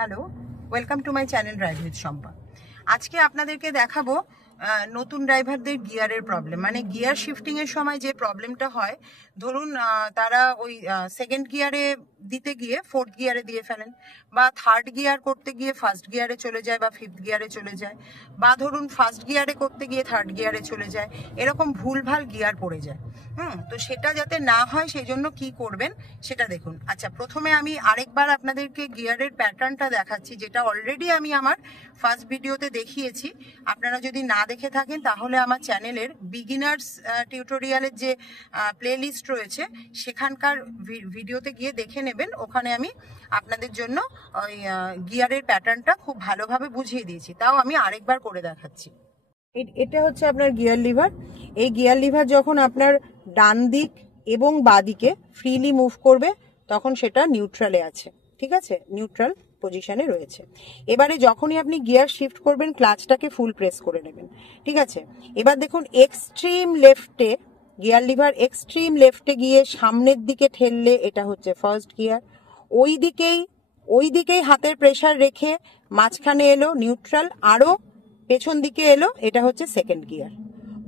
Hello, welcome to my channel drive with Shampa. আজকে আপনাদেরকে দেখাবো নতুন ড্রাইভারদের গিয়ারের প্রবলেম, মানে গিয়ার শিফটিং এর সময় যে প্রবলেমটা হয়। ধরুন তারা ওই সেকেন্ড গিয়ারে দিতে গিয়ে ফোর্থ গিয়ারে দিয়ে ফেলেন, বা থার্ড গিয়ার করতে গিয়ে ফার্স্ট গিয়ারে চলে যায় বা ফিফথ গিয়ারে চলে যায়, বা ধরুন ফার্স্ট গিয়ারে করতে গিয়ে থার্ড গিয়ারে চলে যায়, এরকম ভুলভাল গিয়ার পড়ে যায়। তো সেটা যাতে না হয় সেই জন্য কি করবেন সেটা দেখুন। আচ্ছা, প্রথমে আমি আরেকবার আপনাদেরকে গিয়ারের প্যাটার্নটা দেখাচ্ছি, যেটা অলরেডি আমি আমার ফার্স্ট ভিডিওতে দেখিয়েছি। আপনারা যদি না দেখে থাকেন তাহলে আমার চ্যানেলের বিগিনার্স টিউটোরিয়ালের যে প্লে লিস্ট রয়েছে সেখানকার ভিডিওতে গিয়ে দেখে নেবেন। ওখানে আমি আপনাদের জন্য ওই গিয়ারের প্যাটার্নটা খুব ভালোভাবে বুঝিয়ে দিয়েছি, তাও আমি আরেকবার করে দেখাচ্ছি। এটা হচ্ছে আপনার গিয়ার লিভার। এই গিয়ার লিভার যখন আপনার ডান দিক এবং বাঁ দিকে ফ্রিলি মুভ করবে তখন সেটা নিউট্রালে আছে, ঠিক আছে, নিউট্রাল পজিশনে রয়েছে। এবারে যখনই আপনি গিয়ার শিফট করবেন ক্লাচটাকে ফুল প্রেস করে নেবেন, ঠিক আছে। এবার দেখুন এক্সট্রিম লেফটে গিয়ার লিভার এক্সট্রিম লেফটে গিয়ে সামনের দিকে ঠেললে এটা হচ্ছে ফার্স্ট গিয়ার। ওই দিকেই হাতের প্রেসার রেখে মাঝখানে এলো নিউট্রাল, আরো পেছন দিকে এলো এটা হচ্ছে সেকেন্ড গিয়ার।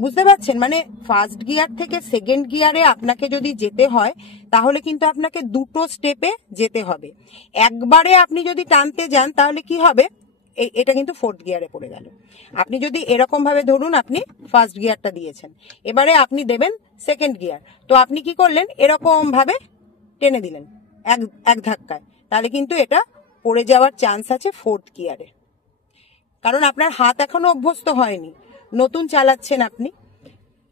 বুঝতে পারছেন? মানে ফার্স্ট গিয়ার থেকে সেকেন্ড গিয়ারে আপনাকে যদি যেতে হয় তাহলে কিন্তু আপনাকে দুটো স্টেপে যেতে হবে। একবারে আপনি যদি টানতে যান তাহলে কি হবে, এটা কিন্তু ফোর্থ গিয়ারে পড়ে গেল। আপনি যদি এরকম ভাবে ধরুন আপনি ফার্স্ট গিয়ারটা দিয়েছেন, এবারে আপনি দেবেন সেকেন্ড গিয়ার, তো আপনি কি করলেন, এরকম ভাবে টেনে দিলেন এক ধাক্কায়, তাহলে কিন্তু এটা পড়ে যাওয়ার চান্স আছে ফোর্থ গিয়ারে, কারণ আপনার হাত এখনো অভ্যস্ত হয়নি, নতুন চালাচ্ছেন আপনি।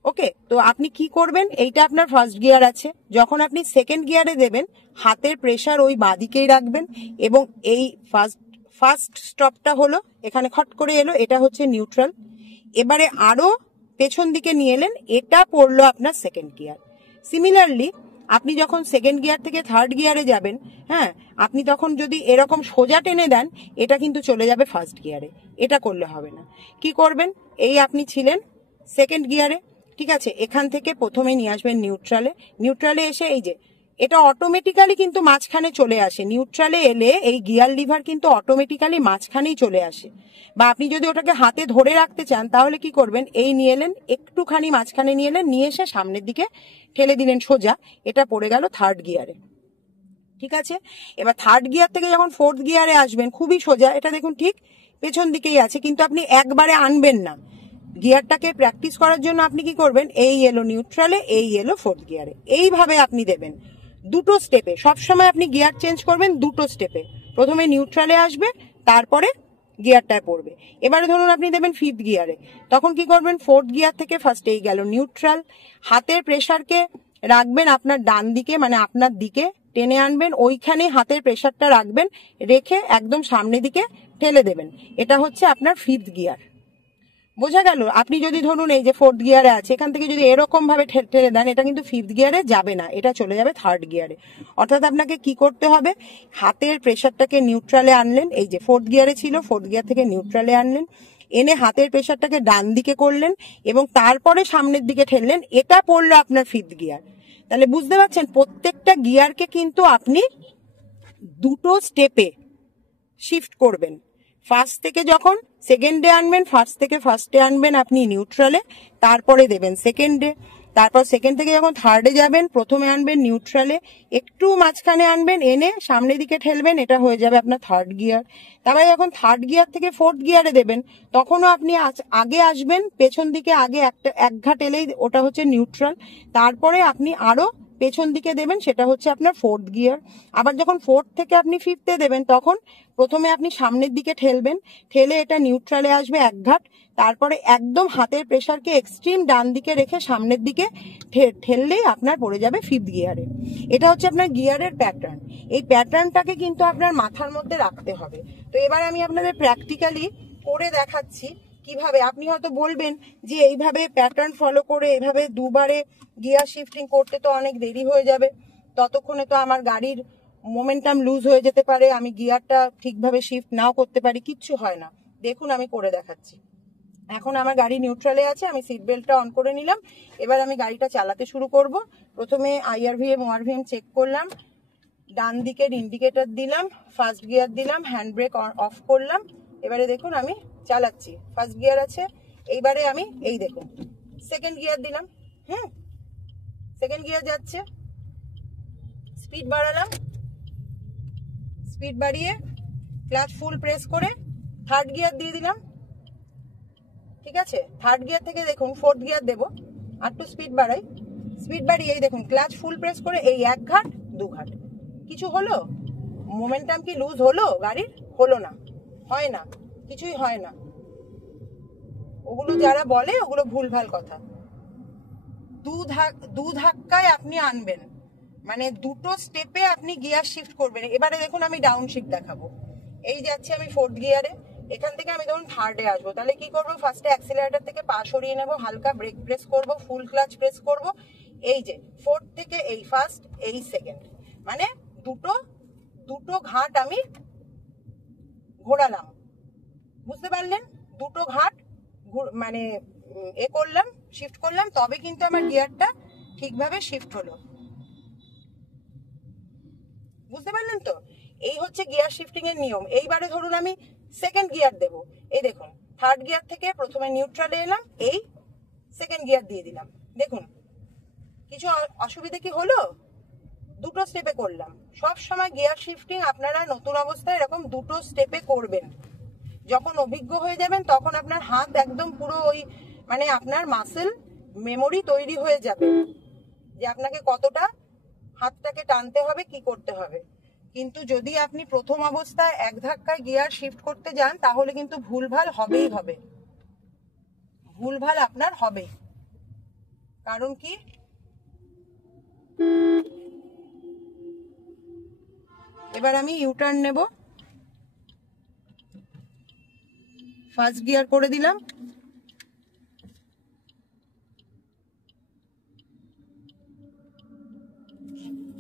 ওকে, তো আপনি কি করবেন, এইটা আপনার ফার্স্ট গিয়ার আছে, যখন আপনি সেকেন্ড গিয়ারে দেবেন হাতের প্রেসার ওই বাঁদিকেই রাখবেন, এবং এই ফার্স্ট স্টপটা হলো এখানে খট করে এলো, এটা হচ্ছে নিউট্রাল। এবারে আরো পেছন দিকে নিয়ে এলেন, এটা পড়লো আপনার সেকেন্ড গিয়ার। সিমিলারলি আপনি যখন সেকেন্ড গিয়ার থেকে থার্ড গিয়ারে যাবেন, হ্যাঁ, আপনি তখন যদি এরকম সোজা টেনে দেন এটা কিন্তু চলে যাবে ফার্স্ট গিয়ারে, এটা করলে হবে না। কি করবেন, এই আপনি ছিলেন সেকেন্ড গিয়ারে, ঠিক আছে, এখান থেকে প্রথমে নিয়ে আসবেন নিউট্রালে এসে এই যে এটা অটোমেটিক্যালি কিন্তু মাঝখানে চলে আসে। নিউট্রালে এলে এই গিয়ার লিভার কিন্তু অটোমেটিক্যালি মাঝখানেই চলে আসে, বা আপনি যদি ওটাকে হাতে ধরে রাখতে চান তাহলে কি করবেন, এই নিয়ে এলেন একটুখানি মাঝখানে নিয়ে এলেন, নিয়ে এসে সামনের দিকে ঠেলে দিলেন সোজা, এটা পড়ে গেল থার্ড গিয়ারে, ঠিক আছে। এবার থার্ড গিয়ার থেকে যখন ফোর্থ গিয়ারে আসবেন খুবই সোজা, এটা দেখুন ঠিক পেছন দিকেই আছে, কিন্তু আপনি একবারে আনবেন না। গিয়ারটাকে প্র্যাকটিস করার জন্য আপনি কি করবেন, এই এলো নিউট্রালে, এই এলো ফোর্থ গিয়ারে, এইভাবে আপনি দেবেন দুটো স্টেপে। সবসময় আপনি গিয়ার চেঞ্জ করবেন দুটো স্টেপে, প্রথমে নিউট্রালে আসবে তারপরে গিয়ারটায় পড়বে। এবারে ধরুন আপনি দেবেন ফিফথ গিয়ারে, তখন কি করবেন, ফোর্থ গিয়ার থেকে ফার্স্টেই গেল নিউট্রাল, হাতের প্রেসারকে রাখবেন আপনার ডান দিকে, মানে আপনার দিকে টেনে আনবেন, ওইখানে হাতের প্রেসারটা রাখবেন, রেখে একদম সামনের দিকে ঠেলে দেবেন, এটা হচ্ছে আপনার ফিফথ গিয়ার। বোঝা গেল? আপনি যদি ধরুন এই যে ফোর্থ গিয়ারে আছে, এখান থেকে যদি এরকম ভাবে ঠেলে দেন এটা কিন্তু ফিফথ গিয়ারে যাবে না, এটা চলে যাবে থার্ড গিয়ারে। অর্থাৎ আপনাকে কি করতে হবে, হাতের প্রেসারটাকে নিউট্রালে আনলেন, এই যে ফোর্থ গিয়ারে ছিল, ফোর্থ গিয়ার থেকে নিউট্রালে আনলেন, এনে হাতের প্রেসারটাকে ডান দিকে করলেন এবং তারপরে সামনের দিকে ঠেললেন, এটা পড়লো আপনার ফিফথ গিয়ার। তাহলে বুঝতে পারছেন, প্রত্যেকটা গিয়ারকে কিন্তু আপনি দুটো স্টেপে শিফট করবেন। ফার্স্ট থেকে যখন সেকেন্ডে আনবেন, ফার্স্ট থেকে ফার্স্টে আনবেন আপনি নিউট্রালে, তারপরে দেবেন সেকেন্ডে, তারপর সেকেন্ড থেকে যখন থার্ডে যাবেন প্রথমে আনবেন নিউট্রালে, একটু মাঝখানে আনবেন, এনে সামনের দিকে ঠেলবেন, এটা হয়ে যাবে আপনার থার্ড গিয়ার। তারপরে যখন থার্ড গিয়ার থেকে ফোর্থ গিয়ারে দেবেন তখনও আপনি আগে আসবেন, পেছন দিকে আগে এক ঘাট এলেই ওটা হচ্ছে নিউট্রাল, তারপরে আপনি আরো পেছন দিকে দেবেন, সেটা হচ্ছে আপনার ফোর্থ গিয়ার। আবার যখন ফোর্থ থেকে আপনি ফিফথে দেবেন তখন প্রথমে আপনি সামনের দিকে ঠেলবেন, ঠেলে এটা নিউট্রালে আসবে এক ঘাট, তারপরে একদম হাতের প্রেসারকে এক্সট্রিম ডান দিকে রেখে সামনের দিকে ঠেললেই আপনার পড়ে যাবে ফিফথ গিয়ারে। এটা হচ্ছে আপনার গিয়ারের প্যাটার্ন। এই প্যাটার্নটাকে কিন্তু আপনার মাথার মধ্যে রাখতে হবে। তো এবার আমি আপনাদের প্র্যাকটিক্যালি করে দেখাচ্ছি কিভাবে। আপনি হয়তো বলবেন যে এইভাবে প্যাটার্ন ফলো করে এইভাবে দুবারে গিয়ার শিফটিং করতে তো অনেক দেরি হয়ে যাবে, ততক্ষণে তো আমার গাড়ির মোমেন্টাম লুজ হয়ে যেতে পারে, আমি গিয়ারটা ঠিকভাবে শিফট নাও করতে পারি। কিচ্ছু হয় না, দেখুন আমি করে দেখাচ্ছি। এখন আমার গাড়ি নিউট্রালে আছে, আমি সিট বেল্টটা অন করে নিলাম, এবার আমি গাড়িটা চালাতে শুরু করব। প্রথমে IRVM ORVM চেক করলাম, ডান দিকের ইন্ডিকেটর দিলাম, ফার্স্ট গিয়ার দিলাম, হ্যান্ড ব্রেক অফ করলাম। এবারে দেখুন আমি চালাচ্ছি, ফার্স্ট গিয়ার আছে। এইবারে আমি এই দেখুন সেকেন্ড গিয়ার দিলাম, সেকেন্ড গিয়ার যাচ্ছে, স্পিড বাড়ালাম, স্পিড বাড়িয়ে ক্লাচ ফুল প্রেস করে থার্ড গিয়ার দিয়ে দিলাম। ঠিক আছে, থার্ড গিয়ার থেকে দেখুন ফোর্থ গিয়ার দেবো, আর একটু স্পিড বাড়াই, স্পিড বাড়িয়ে এই দেখুন ক্লাচ ফুল প্রেস করে এই 1 ঘাট 2 ঘাট। কিছু হলো? মোমেন্টাম কি লুজ হলো গাড়ির? হলো না, হয় না, কিছুই হয় না। ওগুলো যারা বলে ওগুলো ভুলভাল কথা। দু ধাক্কায় আপনি আনবেন, মানে দুটো স্টেপে আপনি গিয়ার শিফট করবেন। এবারে দেখুন আমি ডাউন শিফট দেখাবো। এই যাচ্ছি আমি ফোর্থ গিয়ারে, এখান থেকে আমি ধরুন থার্ডে আসবো, তাহলে কি করবো? ফার্স্টে অ্যাক্সিলারেটর থেকে পা সরিয়ে নেবো, হালকা ব্রেক প্রেস করব, ফুল ক্লাচ প্রেস করব। এই যে ফোর্থ থেকে এই ফার্স্ট, এই সেকেন্ড, মানে দুটো ঘাট আমি ঘোরালাম। বুঝতে পারলেন? দুটো ঘাট মানে করলাম, শিফট করলাম, তবে কিন্তু আমার গিয়ারটা ঠিকভাবে শিফট হলো। বুঝতে পারলেন তো? এই হচ্ছে গিয়ার শিফটিং এর নিয়ম। এইবারে ধরুন আমি সেকেন্ড গিয়ার দেব, এই দেখুন থার্ড গিয়ার থেকে প্রথমে নিউট্রালে এলাম, এই সেকেন্ড গিয়ার দিয়ে দিলাম। দেখুন কিছু অসুবিধা কি হলো? দুটো স্টেপে করলাম। সব সময় গিয়ার শিফটিং আপনারা নতুন অবস্থায় এরকম দুটো স্টেপে করবেন। যখন অভিজ্ঞ হয়ে যাবেন তখন আপনার হাত একদম পুরো ওই মানে আপনার মাসেল মেমোরি তৈরি হয়ে যাবে যে আপনাকে কতটা হাতটাকে টানতে হবে, কি করতে হবে। কিন্তু যদি আপনি প্রথম অবস্থায় এক ধাক্কায় গিয়ার শিফট করতে যান তাহলে কিন্তু ভুলভাল হবেই হবে, ভুলভাল আপনার হবেই। কারণ কি? এবার আমি ইউটার্ন নেব, ফার্স্ট গিয়ার করে দিলাম,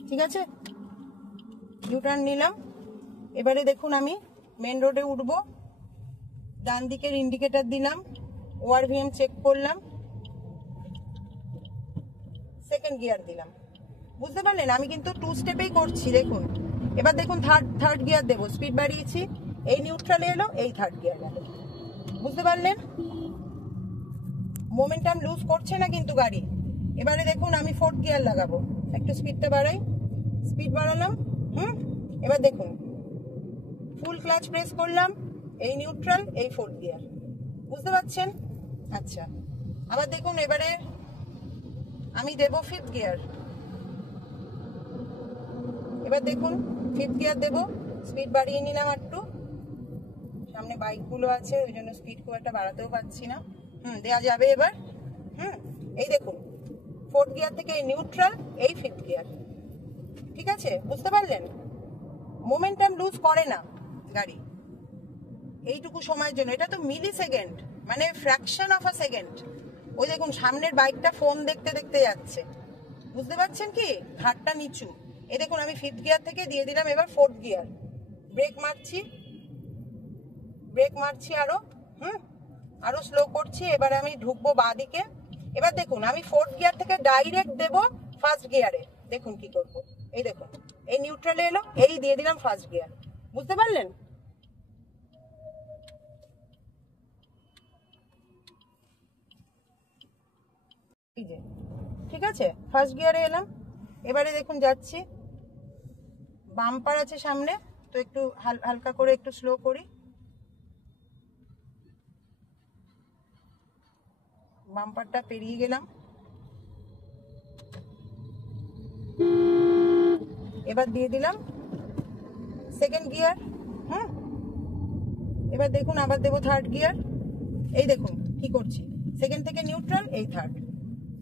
ঠিক আছে, ইউটার্ন নিলাম। এবারে দেখুন আমি মেন রোডে উঠবো, ডান দিকের ইন্ডিকেটর দিলাম, ওআরভিএম চেক করলাম, সেকেন্ড গিয়ার দিলাম। বুঝতে পারলেন? আমি কিন্তু 2 স্টেপেই করছি। দেখুন এবার দেখুন থার্ড গিয়ার দেবো, স্পিড বাড়িয়েছি, এই নিউট্রালে এলো, এই থার্ড গিয়ার গেল। বুঝতে পারলেন? মোমেন্টাম লুজ করছে না কিন্তু গাড়ি। এবারে দেখুন আমি ফোর্থ গিয়ার লাগাবো, একটু স্পিডটা বাড়াই, স্পিড বাড়ালাম, এবার দেখুন ফুল ক্লাচ প্রেস করলাম, এই নিউট্রাল, এই ফোর্থ গিয়ার। বুঝতে পারছেন? আচ্ছা, আবার দেখুন এবারে আমি দেব ফিফথ গিয়ার। এবার দেখুন ফিফথ গিয়ার দেব, স্পিড বাড়িয়ে নিলাম একটু, সামনে বাইকগুলো আছে ওই জন্য স্পিড খুব একটা বাড়াতেও পারছি না। দেওয়া যাবে এবার। এই দেখুন ফোর্থ গিয়ার থেকে এই নিউট্রাল, এই ফিফথ গিয়ার। ঠিক আছে? বুঝতে পারলেন? মোমেন্টাম লুজ করে না গাড়ি এইটুকু সময়ের জন্য। এটা তো মিলি সেকেন্ড, মানে ফ্র্যাকশন অফ আ সেকেন্ড। ওই দেখুন সামনের বাইকটা ফোন দেখতে দেখতে যাচ্ছে। বুঝতে পারছেন কি? ঘাটটা নিচু। এই দেখুন আমি ফিফথ গিয়ার থেকে দিয়ে দিলাম এবার ফোর্থ গিয়ার, ব্রেক মারছি আরো স্লো করছি। এবার আমি ঢুকবো বাঁ দিকে। এবার দেখুন আমি ফোর্থ গিয়ার থেকে ডাইরেক্ট দেব ফার্স্ট গিয়ারে। দেখুন কি করব, এই দেখুন এই নিউট্রালে এলো, এই দিয়ে দিলাম ফার্স্ট গিয়ার। বুঝতে পারলেন? এই যে ঠিক আছে, ফার্স্ট গিয়ারে এলাম। এবারে দেখুন যাচ্ছি, বাম্পার আছে সামনে, তো একটু হালকা করে একটু স্লো করি। বাম্পারটা পেরিয়ে গেলাম। এবার দিয়ে দিলাম সেকেন্ড গিয়ার। এবার দেখুন আবার দেবো থার্ড গিয়ার। এই দেখুন কি করছি, সেকেন্ড থেকে নিউট্রাল, এই থার্ড,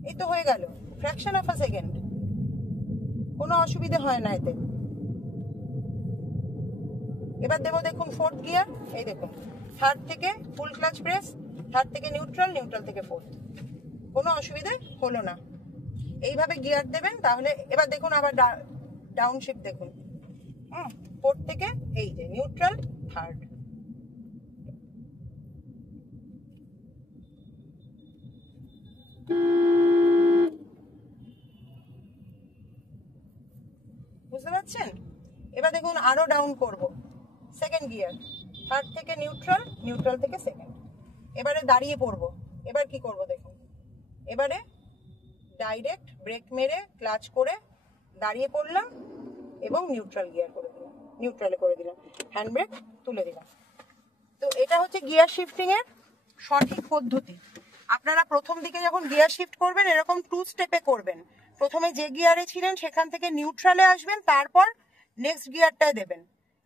এই তো হয়ে গেল। ফ্র্যাকশন অফ আ সেকেন্ড, কোনো অসুবিধা হয় না এতে। এবার দেবো দেখুন ফোর্থ গিয়ার, এই দেখুন থার্ড থেকে ফুল ক্লাচ প্রেস, থার্ড থেকে নিউট্রাল, নিউট্রাল থেকে ফোর্থ, কোনো অসুবিধা হলো না। এইভাবে গিয়ার দেবেন তাহলে। এবার দেখুন আবার ডাউন শিফট দেখুন, ফোর্থ থেকে এই যে নিউট্রাল, থার্ড। বুঝতে পারছেন? আরো ডাউন করব, সেকেন্ড গিয়ার, থার্ড থেকে নিউট্রাল, নিউট্রাল থেকে সেকেন্ড। এবারে দাঁড়িয়ে পড়বো। এবার কি করব দেখুন, এবারে ডাইরেক্ট ব্রেক মেরে ক্লাচ করে দাঁড়িয়ে পড়লাম এবং নিউট্রাল গিয়ার করে দিলাম, নিউট্রালে করে দিলাম, হ্যান্ড ব্রেক তুলে দিলাম। তো এটা হচ্ছে গিয়ার শিফটিং এর সঠিক পদ্ধতি। আপনারা প্রথম দিকে যখন গিয়ার শিফট করবেন এরকম 2 স্টেপে করবেন। প্রথমে যে গিয়ারে ছিলেন সেখান থেকে নিউট্রালে আসবেন, তারপর নেক্সট গিয়ারটায় দেবেন।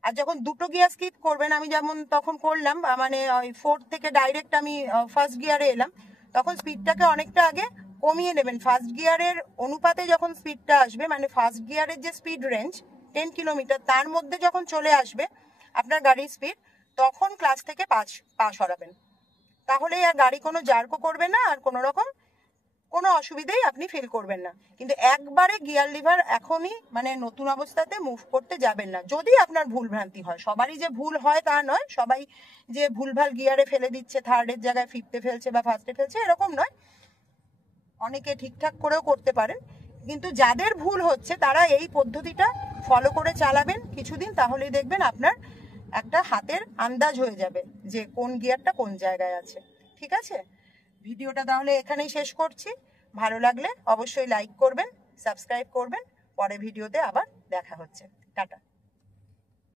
আর যখন দুটো গিয়ার স্কিপ করবেন, আমি যেমন তখন করলাম, মানে ওই 4 থেকে ডাইরেক্ট আমি ফার্স্ট গিয়ারে এলাম, তখন স্পিডটাকে অনেকটা আগে কমিয়ে নেবেন। ফার্স্ট গিয়ারের অনুপাতে যখন স্পিডটা আসবে, মানে ফার্স্ট গিয়ারের যে স্পিড রেঞ্জ 10 কিলোমিটার, তার মধ্যে যখন চলে আসবে আপনার গাড়ির স্পিড, তখন ক্লাচ থেকে পা সরাবেন। তাহলে আর গাড়ি কোনো জার্কও করবে না, আর কোনো রকম কোনো অসুবিধাই আপনি ফিল করবেন না। কিন্তু একবারে গিয়ার লিভার এখনই মানে নতুন অবস্থাতে মুভ করতে যাবেন না, যদি আপনার ভুল ভ্রান্তি হয়। সবারই যে ভুল হয় তা নয়, সবাই যে ভুলভাল গিয়ারে ফেলে দিচ্ছে, থার্ডের জায়গায় ফিফথে ফেলছে বা ফার্স্টে ফেলছে, এরকম নয়। অনেকে ঠিকঠাক করেও করতে পারেন, কিন্তু যাদের ভুল হচ্ছে তারা এই পদ্ধতিটা ফলো করে চালাবেন কিছুদিন, তাহলেই দেখবেন আপনার একটা হাতের আন্দাজ হয়ে যাবে যে কোন গিয়ারটা কোন জায়গায় আছে। ঠিক আছে, ভিডিওটা তাহলে এখানেই শেষ করছি। ভালো লাগলে অবশ্যই লাইক করবেন, সাবস্ক্রাইব করবেন। পরে ভিডিওতে আবার দেখা হচ্ছে। টাটা।